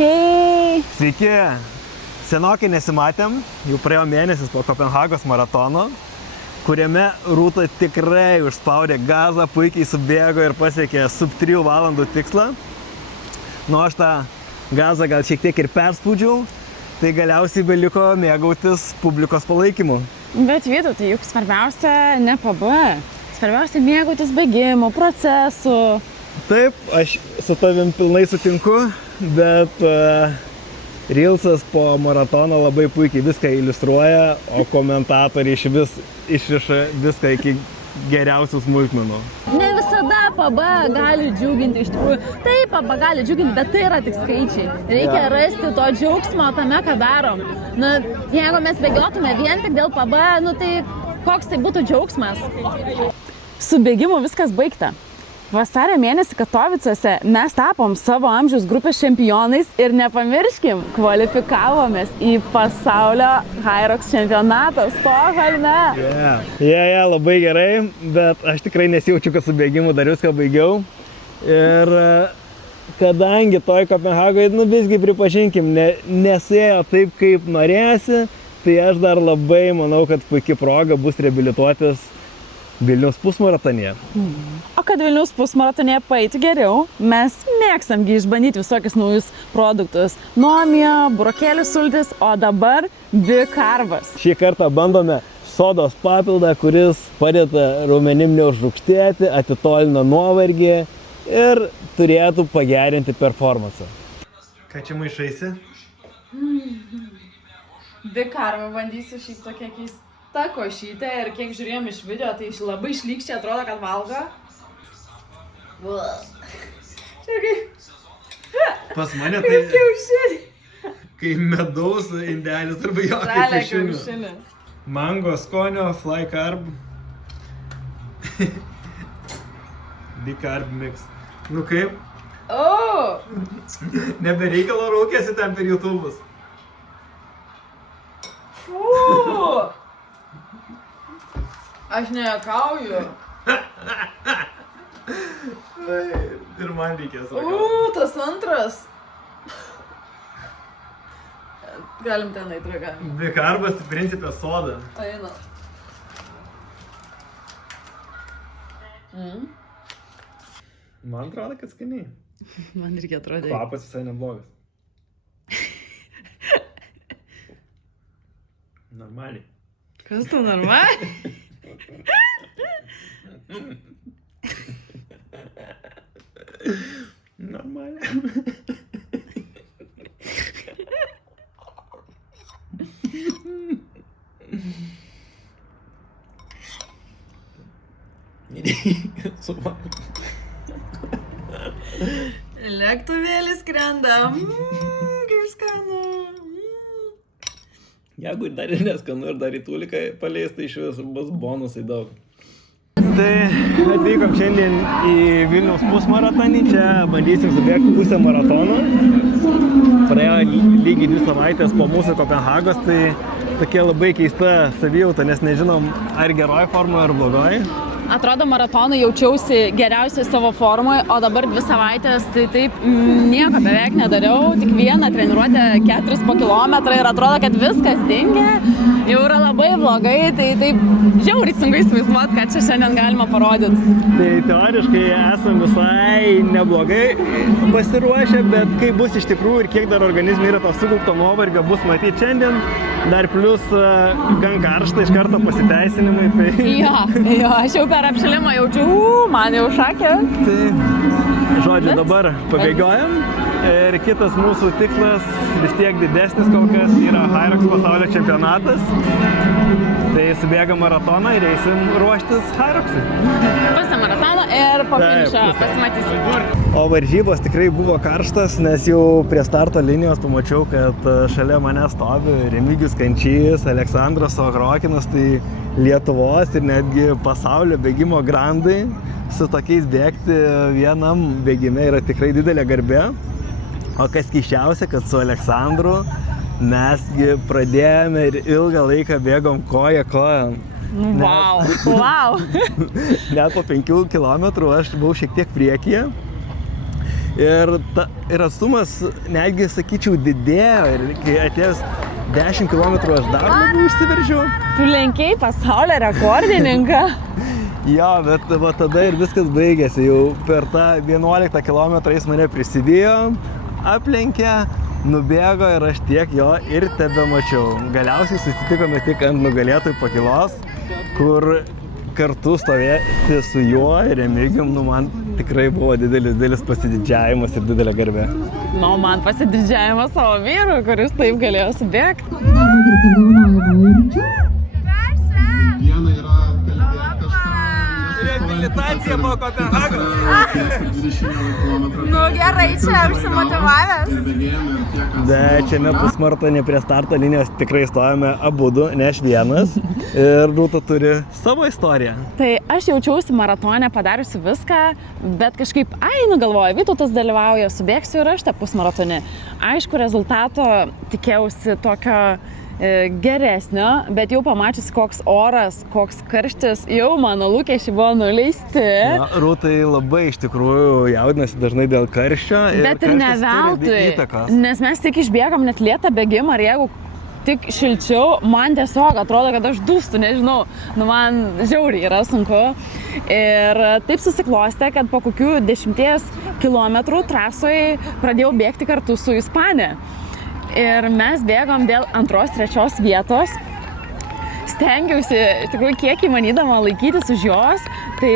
Sveiki! Sveiki! Senokai nesimatėm, jau praėjo mėnesis po Kopenhagos maratono, kuriame Rūta tikrai užspaudė gazą, puikiai subėgo ir pasiekė sub 3 valandų tikslą. Nu, aš tą gazą gal šiek tiek ir perspaudžiau, tai galiausiai beliko mėgautis publikos palaikymu. Bet Vytautai, juk svarbiausia ne PB, svarbiausia mėgautis bėgimo, procesų. Taip, aš su tavim pilnai sutinku, bet Reelsas po maratono labai puikiai viską iliustruoja, o komentatoriai išriša viską iki geriausių smulkmenų. Ne visada PB gali džiuginti iš tikrųjų. Taip, PB gali džiuginti, bet tai yra tik skaičiai. Reikia rasti to džiaugsmo tame, ką darom. Na, jeigu mes bėgiotume vien tik dėl PB, nu tai koks tai būtų džiaugsmas? Su bėgimu viskas baigta. Vasario mėnesį Katovicuose mes tapom savo amžiaus grupės čempionais ir nepamirškim, kvalifikavomės į pasaulio Hyrox čempionatą Stokholme. Labai gerai, bet aš tikrai nesijaučiu, kad su bėgimu dar viską baigiau. Ir kadangi toj Kopenhagoje, visgi pripažinkim, nesuėjo taip, kaip norėsi, tai aš dar labai manau, kad puikia proga bus reabilituotis Vilniaus pusmaratonėje. O kad Vilniaus pusmaratonėje paeitų geriau, mes mėgstamgi išbandyti visokius naujus produktus. Nomija, burokėlių sultis, o dabar bikarbas. Šį kartą bandome sodos papildą, kuris padeda raumenim neužrūgštėti, atitolina nuovargį ir turėtų pagerinti performansą. Ką čia maišaisi? Bikarbą bandysiu šiaip tokia keista. Ta košytė ir kiek žiūrėjom iš video, tai labai šlykščiai atrodo, kad valgo. Čia kaip... Pas mane tai... Kaip kiaušinį. Kai medaus indelis arba jo kaip kiaušinį. Mango skonio, fly carb. Bicarb mix. Nu kaip? O! Nebereikalo rūkėsi ten per YouTube'us. Fuu! Aš nejuokauju. Ir man reikės sakau. Tas antras. Galim ten įtragą. Bikarbas, tai principė soda. Eina. Man atrodo, kad skaniai. Man irgi atrodė. Kvapas visai neblogas. Normaliai. Kas tu normaliai? Normaliai. Lėktuvėlis skrenda. Kaip skanu. Jeigu dar ir neskanu ir dar į tūliką paleis, tai iš vis bus bonusai daug. Tai atvykom šiandien į Vilniaus pusmaratonį, čia bandysim subėgti pusę maratono. Praėjo lygiai 2 savaitės po mūsų Kopenhagos, tai tokia labai keista savijauta, nes nežinom ar geroj formoje ar blogoj. Atrodo, maratonui jaučiausi geriausiai savo formoje, o dabar 2 savaitės, tai taip nieko beveik nedariau, tik vieną treniruotę 4 po kilometrą ir atrodo, kad viskas dingia, jau yra labai blogai, tai taip žiauriai sunku įsivaizduoti, ką čia šiandien galima parodyti. Tai teoriškai esam visai neblogai pasiruošę, bet kaip bus iš tikrųjų ir kiek dar organizme yra to sukaupto nuovargio, bus matyti šiandien, dar plus gan karšta iš karto pasiteisinimai. Tai... Jo, aš jau per apšilimą jaučiu, man jau šakė. Tai, žodžiu, dabar pabėgiojam ir kitas mūsų tikslas vis tiek didesnis kol kas yra Hyrox pasaulio čempionatas. Tai subėgam maratoną ir eisim ruoštis Hyroxui. Pusę maratono ir po finišo pasimatysim. O varžybos tikrai buvo karštas, nes jau prie starto linijos pamačiau, kad šalia mane stovi Remigijus Kančys, Aleksandras Ohrokinas, tai Lietuvos ir netgi pasaulio bėgimo grandai. Su tokiais bėgti vienam bėgime yra tikrai didelė garbė. O kas keisčiausia, kad su Aleksandru mesgi pradėjome ir ilgą laiką bėgom koja kojon. Wow! Net po 5 kilometrų aš buvau šiek tiek priekyje. Ir atstumas, netgi, sakyčiau, didėjo. Ir kai atėjus 10 km aš dar labiau išsiveržiau. Tu lenkiai pasaulio rekordininką. Jo, bet va tada ir viskas baigėsi. Jau per tą 11 km jis mane prisivijo, aplenkė, nubėgo ir aš tiek jo ir tebemačiau. Galiausiai susitikome tik ant nugalėtojų pakylos, kur kartu stovėti su juo ir Remigijum, man tikrai buvo didelis pasididžiavimas ir didelė garbė. Man pasididžiavimas savo vyru, kuris taip galėjo subėgti. Reabilitacija po Kopenhagos. Gerai, čia užsimotyvavęs. Bet šiame pusmaratone prie starto linijos tikrai stovime abudu, ne aš vienas. Ir Rūta turi savo istoriją. Tai aš jaučiausi maratone padariusi viską, bet kažkaip, galvoju, Vytautas dalyvauja, subėgsiu ir aš tą pusmaratone. Aišku, rezultato tikėjausi tokio geresnio, bet jau pamačiusi, koks oras, koks karštis, jau mano lūkesčiai buvo nuleisti. Rūtai labai iš tikrųjų jaudinasi dažnai dėl karščio. Bet ir ne veltui, nes mes tik išbėgam net lėtą bėgimą ir jeigu tik šilčiau, man tiesiog atrodo, kad aš dūstu, nežinau, man žiauriai yra sunku. Ir taip susiklostė, kad po kokių 10 kilometrų trasoje pradėjau bėgti kartu su Ispanė. Ir mes bėgom dėl 2-3 vietos. Stengiausi, iš tikrųjų, kiek įmanydama laikytis už jos, tai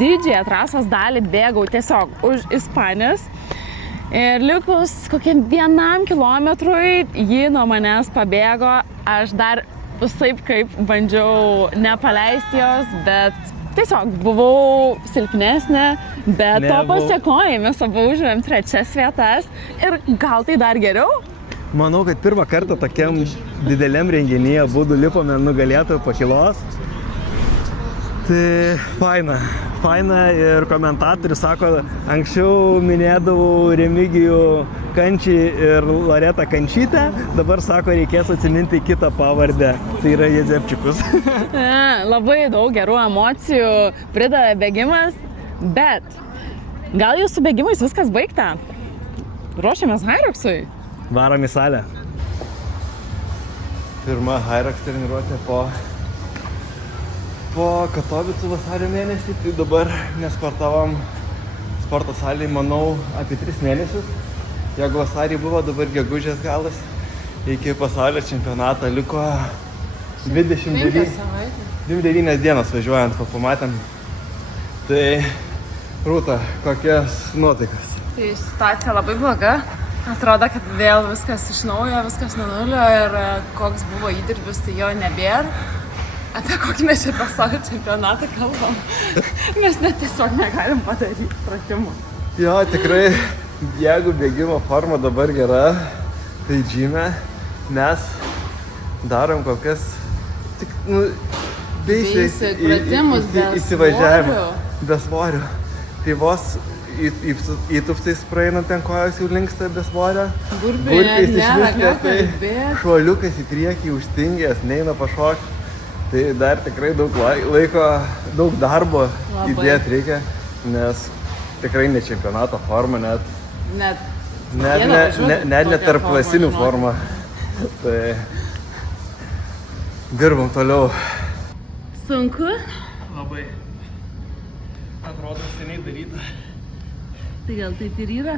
didžiąją trasos dalį bėgau tiesiog už Ispanijos. Ir likus kokiam 1 kilometrui ji nuo manęs pabėgo, aš dar visaip kaip bandžiau nepaleisti jos, bet tiesiog buvau silpnesnė, bet to pasiekoje mes abu užėmėm 3 vietas ir gal tai dar geriau? Manau, kad pirmą kartą tokiam dideliam renginyje abudu lipome nugalėtojų pakylos. Tai faina ir komentatorius sako, anksčiau minėdavau Remigijų Kančį ir Loretą Kančytę, dabar sako, reikės atsiminti kitą pavardę, tai yra Jezepčikus. Labai daug gerų emocijų pridavė bėgimas, bet gal jūsų bėgimais viskas baigta? Ruošiamės Hyroxui? Varom į salę. Pirma Hyrox treniruotė po Katovicų vasario mėnesį, tai dabar nesportavom sporto salėje, manau, apie 3 mėnesius. Jeigu vasarį buvo, dabar gegužės galas, iki pasaulio čempionato liko 29 dienas važiuojant, ko pamatėm. Tai Rūta, kokias nuotaikas? Tai situacija labai bloga. Atrodo, kad vėl viskas iš naujo, viskas nuo nulio ir koks buvo įdirbis, tai jo nebėra. Apie kokį mes čia pasaulio čempionatą kalbam. Mes net tiesiog negalim padaryti pratimų. Jo, tikrai, jeigu bėgimo forma dabar gera, tai džime, mes darom kokias tik, basic pratimus be svorio. Tai vos įtupstais praeinant ten kojas jau linksta be svorio. Gurkais išvis lėtai, šuoliukais į priekį užstingęs, neina pašokti. Tai dar tikrai daug laiko, daug darbo įdėti reikia, nes tikrai ne čempionato forma, net tarp klasinių forma. Tai dirbam toliau. Sunku? Labai. Atrodo, seniai daryta. Tai gal taip ir yra?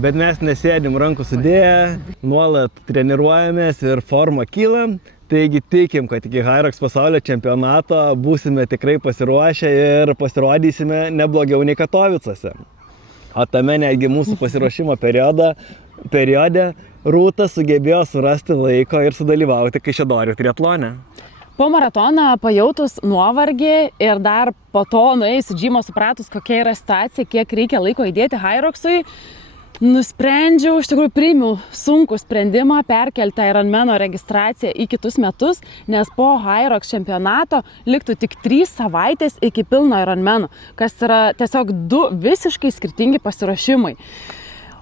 Bet mes nesėdim rankų sudėję, nuolat treniruojamės ir forma kyla. Taigi tikim, kad iki Hyrox pasaulio čempionato būsime tikrai pasiruošę ir pasirodysime neblogiau nei Katovicuose. O tame netgi mūsų pasiruošimo periode Rūta sugebėjo surasti laiko ir sudalyvauti Kaišiadorių triatlone. Po maratoną pajautus nuovargį ir dar po to nuėjus į džymą supratus, kokia yra situacija, kiek reikia laiko įdėti Hyroxui, nusprendžiau, iš tikrųjų priimiau sunkų sprendimą perkelti Ironmano registraciją į kitus metus, nes po Hyrox čempionato liktų tik 3 savaitės iki pilno Ironmano, kas yra tiesiog 2 visiškai skirtingi pasiruošimai.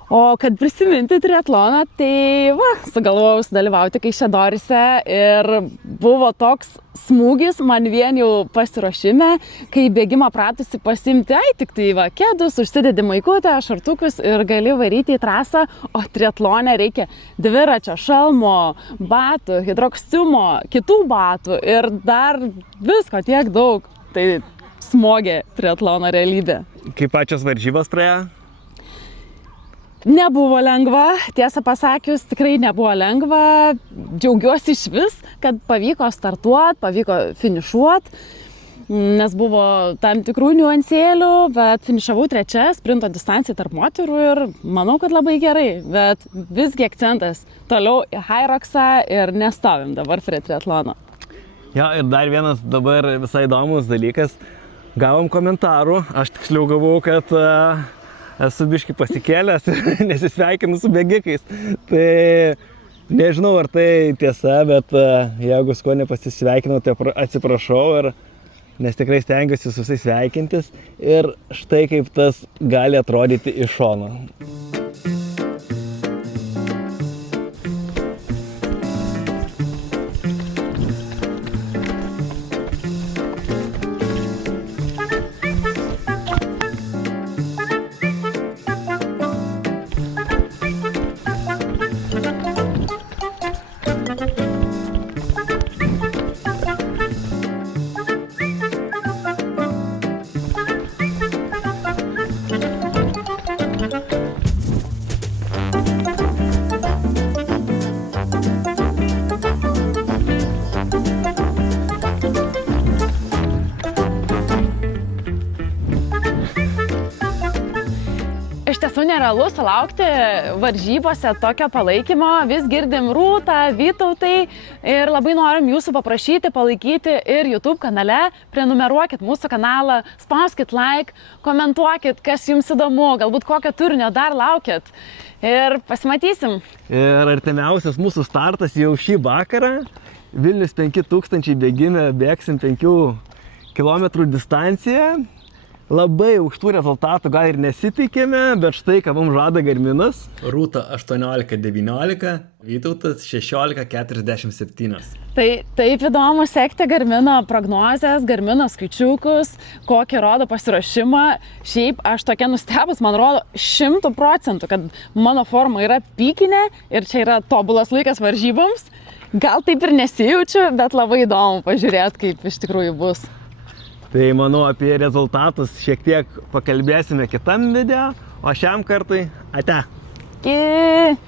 O kad prisiminti triatloną, tai sugalvojau sudalyvauti Kaišiadoryse ir buvo toks smūgis man vien jau pasiruošime, kai bėgimą pratusi pasimti, tik tai kedus, užsidedi maikutę, šartukus ir gali varyti į trasą, o triatlone reikia dviračio, šalmo, batų, hidrokostiumo, kitų batų ir dar visko tiek daug. Tai smogė triatlono realybė. Kaip pačios varžybos praėjo? Nebuvo lengva, tiesą pasakius, tikrai nebuvo lengva. Džiaugiuosi iš vis, kad pavyko startuoti, pavyko finišuoti, nes buvo tam tikrų niuansėlių, bet finišavau 3, sprinto distanciją tarp moterų ir manau, kad labai gerai, bet visgi akcentas toliau į Hyroxą ir nestovim dabar prie triatlono. Ja, ir dar vienas dabar visai įdomus dalykas. Gavom komentarų, aš tiksliau gavau, kad esu biškį pasikėlęs ir nesisveikinu su bėgikais. Tai nežinau, ar tai tiesa, bet jeigu su kuo nepasisveikinau, tai atsiprašau, nes tikrai stengiuosi su visais sveikintis. Ir štai kaip tas gali atrodyti iš šono. Iš tiesų nerealu sulaukti varžybose tokio palaikymo, vis girdim Rūtą, Vytautai ir labai norim jūsų paprašyti, palaikyti ir YouTube kanale, prenumeruokit mūsų kanalą, spauskit like, komentuokit, kas jums įdomu, galbūt kokio turinio dar laukit ir pasimatysim. Ir artimiausias mūsų startas jau šį vakarą, Vilnius 5000 bėgime, bėgsim 5 km distanciją. Labai aukštų rezultatų gal ir nesitikėme, bet štai ką mums žada Garminas. Rūta 18:19, Vytautas 16:47. Tai taip įdomu sekti Garmino prognozes, Garmino skaičiukus, kokį rodo pasiruošimą. Šiaip aš tokia nustebus, man rodo 100%, kad mano forma yra pykinė ir čia yra tobulas laikas varžyboms. Gal taip ir nesijaučiu, bet labai įdomu pažiūrėti, kaip iš tikrųjų bus. Tai manau, apie rezultatus šiek tiek pakalbėsime kitam video, o šiam kartui ate. Iki.